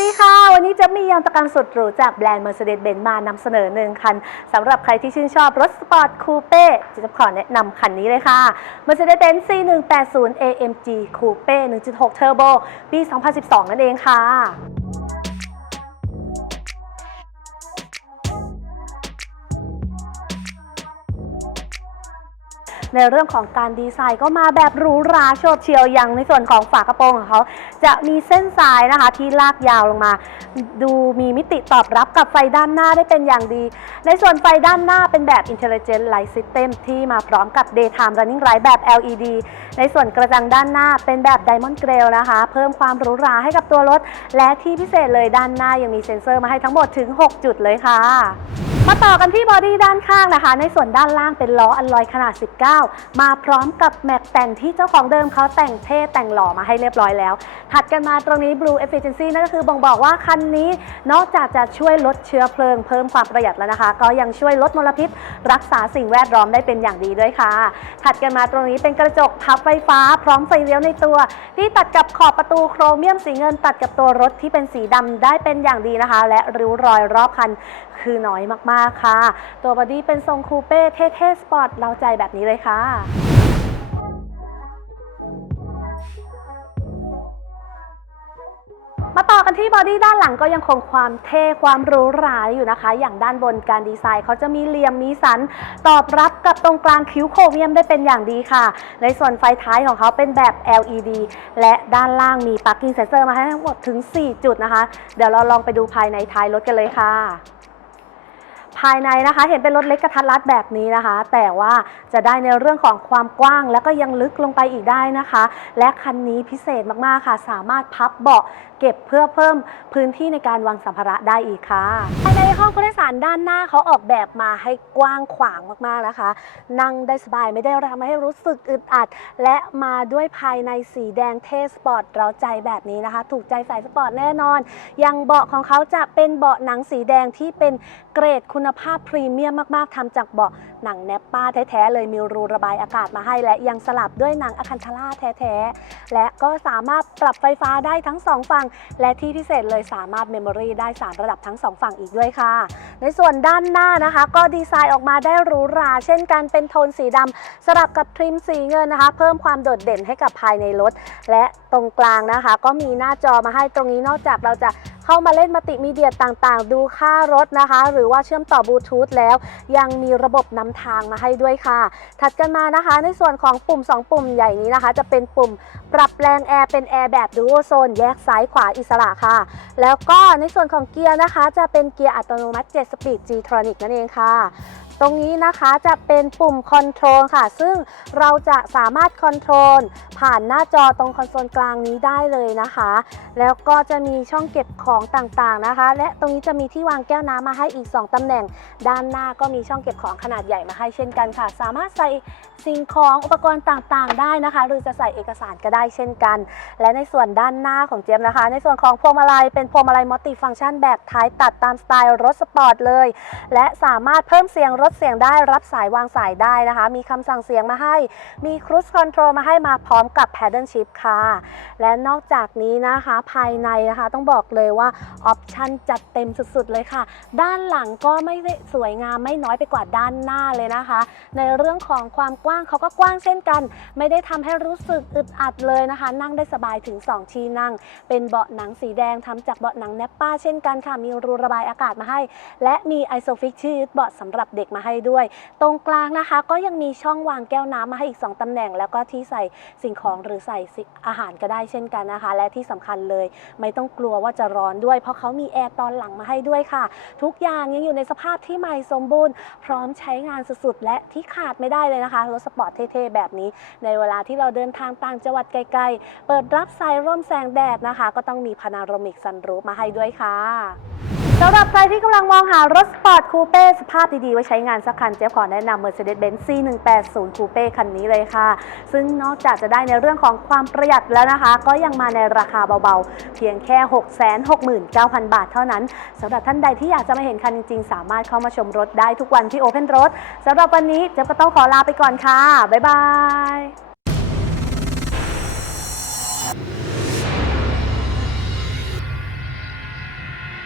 ดีค่ะ วันนี้จะมียางตะการสุดหรูจากแบรนด์ Mercedes-Benz มานำเสนอหนึ่งคันสำหรับใครที่ชื่นชอบรถสปอร์ตคูเป้จะขอแนะนำคันนี้เลยค่ะ Mercedes-Benz C180 AMG Coupe 1.6 Turbo ปี 2012 นั่นเองค่ะ ในเรื่องของการดีไซน์ก็มาแบบหรูหราโฉบเฉี่ยวอย่างในส่วนของฝากระโปรงของเขาจะมีเส้นสายนะคะที่ลากยาวลงมา ดูมีมิติตอบรับกับไฟด้านหน้าได้เป็นอย่างดี ในส่วนไฟด้านหน้าเป็นแบบ Intelligent Light System ที่มาพร้อมกับ Daytime Running Light แบบ LED ในส่วนกระจังด้านหน้าเป็นแบบ Diamond Grail นะคะ เพิ่มความหรูหราให้กับตัวรถ และที่พิเศษเลยด้านหน้ายังมีเซ็นเซอร์มาให้ทั้งหมดถึง 6 จุดเลยค่ะ มาต่อกันที่บอดี้ด้านข้างนะคะ ในส่วนด้านล่างเป็นล้ออัลลอยขนาด 19 มาพร้อมกับแม็กแต่งที่เจ้าของเดิมเขาแต่งเท่แต่งหล่อมาให้เรียบร้อยแล้ว ถัดกันมาตรงนี้ Blue Efficiency นั่นก็คือบ่งบอกว่าคันนี้นอกจากจะช่วยลดเชื้อเพลิงเพิ่มความประหยัดแล้วนะคะ ก็ยังช่วยลดมลพิษ รักษาสิ่งแวดล้อมได้เป็นอย่างดีด้วยค่ะ ถัดกันมาตรงนี้เป็นกระจกพับไฟฟ้า พร้อมไฟเลี้ยวในตัว ที่ตัดกับขอบประตูโครเมียมสีเงิน ตัดกับตัวรถที่เป็นสีดำได้เป็นอย่างดีนะคะ และริ้วรอยรอบคัน คือน้อยมากๆค่ะ ตัวบอดี้เป็นทรงคูเป้เท่ๆ สปอร์ตเราใจแบบนี้เลยค่ะมาต่อกันที่บอดี้ด้านหลังก็ยังคงความเท่ความหรูหราอยู่นะคะ อย่างด้านบนการดีไซน์เขาจะมีเหลี่ยมมีสัน ตอบรับกับตรงกลางคิ้วโครเมียมได้เป็นอย่างดีค่ะ ในส่วนไฟท้ายของเขาเป็นแบบ LED และด้านล่างมี Parking Sensor มาให้ทั้งหมดถึง 4 จุดนะคะ เดี๋ยวเราลองไปดูภายในท้ายรถกันเลยค่ะ ภายในนะคะเห็นเป็นรถเล็กกระทัดรัดแบบนี้นะคะ แต่ว่าจะได้ในเรื่องของความกว้าง แล้วก็ยังลึกลงไปอีกได้นะคะ และคันนี้พิเศษมากๆค่ะ สามารถพับเบาะ เก็บเพื่อเพิ่มพื้นที่ในการวางสัมภาระได้อีกค่ะภายในห้องผู้โดยสารด้านหน้าเขาออกแบบมาให้กว้างขวางมากๆนะคะ นั่งได้สบายไม่ได้ทำให้รู้สึกอึดอัด และมาด้วยภายในสีแดงเทสปอร์ตเราใจแบบนี้นะคะ ถูกใจสายสปอร์ตแน่นอน ยังเบาะของเขาจะเป็นเบาะหนังสีแดงที่เป็นเกรดคุณภาพพรีเมียมมากๆทำจากเบาะหนังแนปป้าแท้ๆเลยมีรูระบายอากาศมาให้ และยังสลับด้วยหนังอะคันทาร่าแท้ๆและก็สามารถปรับไฟฟ้าได้ทั้ง2ฝั่งและที่พิเศษเลยสามารถเมมโมรีได้ 3 ระดับทั้ง 2 ฝั่งอีกด้วยค่ะ ในส่วนด้านหน้านะคะ ก็ดีไซน์ออกมาได้หรูหรา เช่นกันเป็นโทนสีดำสลับกับทริมสีเงินนะคะ เพิ่มความโดดเด่นให้กับภายในรถ และตรงกลางนะคะ ก็มีหน้าจอมาให้ตรงนี้นอกจากเราจะ เข้ามาเล่นมัลติมีเดียต่างๆ ดูค่ารถนะคะ หรือว่าเชื่อมต่อบลูทูธแล้ว ยังมีระบบนำทางมาให้ด้วยค่ะ ถัดกันมานะคะ ในส่วนของปุ่ม 2 ปุ่มใหญ่นี้นะคะ จะเป็นปุ่มปรับแรงแอร์เป็นแอร์แบบดูโอโซนแยกซ้ายขวาอิสระค่ะ แล้วก็ในส่วนของเกียร์นะคะ จะเป็นเกียร์อัตโนมัติ 7 สปีด G-Tronic นั่นเองค่ะ ตรงนี้นะคะจะเป็นปุ่มคอนโทรลค่ะ ซึ่งเราจะสามารถคอนโทรลผ่านหน้าจอตรงคอนโซลกลางนี้ได้เลยนะคะ แล้วก็จะมีช่องเก็บของต่างๆนะคะ และตรงนี้จะมีที่วางแก้วน้ำมาให้อีก 2ตำแหน่ง ด้านหน้าก็มีช่องเก็บของขนาดใหญ่มาให้เช่นกันค่ะ สามารถใส่สิ่งของอุปกรณ์ต่างๆ ได้นะคะ หรือจะใส่เอกสารก็ได้เช่นกัน และในส่วนด้านหน้าของเจมส์นะคะ ในส่วนของพวงมาลัยเป็นพวงมาลัยมัลติฟังก์ชันแบบท้ายตัดตามสไตล์รถสปอร์ตเลย และสามารถเพิ่มเสียงลดเสียงได้รับสายวางสายได้นะคะ มีคำสั่งเสียงมาให้ มีครู i คอนโทรลมาให้มาพร้อมกับ Paddle Shift ค่ะ และนอกจากนี้นะคะภายในนะคะต้องบอกเลยว่าออปชันจัดเต็มสุดๆเลยค่ะ ด้านหลังก็ไม่สวยงามไม่น้อยไปกว่าด้านหน้าเลยนะคะ ในเรื่องของความกว้างเขาก็กว้างเช่นกัน ไม่ได้ทำให้รู้สึกอึดอัดเลยนะคะ นั่งได้สบายถึง 2 ที่นั่ง เป็นเบาะหนังสีแดงทำจากเบาะหนังแนปป้าเช่นกันค่ะมีรูระบายอากาศมาให้ และมีไอโซฟิกที่ยึดเบาะสำหรับเด็กมาให้ด้วย ตรงกลางนะคะ ก็ยังมีช่องวางแก้วน้ำมาให้อีก 2ตำแหน่ง แล้วก็ที่ใส่สิ่งของหรือใส่อาหารก็ได้เช่นกันนะคะ และที่สำคัญเลย ไม่ต้องกลัวว่าจะร้อนด้วย เพราะเขามีแอร์ตอนหลังมาให้ด้วยค่ะ ทุกอย่างยังอยู่ในสภาพที่ใหม่สมบูรณ์ พร้อมใช้งานสุดๆและที่ขาดไม่ได้เลยนะคะรถสปอร์ตเท่ๆแบบนี้ ในเวลาที่เราเดินทางต่างจังหวัดไกลๆ เปิดรับสายร่มแสงแดดนะคะ ก็ต้องมีพานาโรมิกซันรูฟมาให้ด้วยค่ะ สำหรับใครที่กำลังมองหารถสปอร์ตคูเป้สภาพดีๆ ไว้ใช้งานสักคัน เจ๊ขอแนะนำ Mercedes-Benz C180 Coupe คันนี้เลยค่ะ ซึ่งนอกจากจะได้ในเรื่องของความประหยัดแล้วนะคะ ก็ยังมาในราคาเบาๆ เพียงแค่ 669,000 บาทเท่านั้นสำหรับท่านใดที่อยากจะมาเห็นคันจริงๆ สามารถเข้ามาชมรถได้ทุกวันที่ Open Road สำหรับวันนี้เจ๊ก็ต้องขอลาไปก่อนค่ะ บ๊ายบาย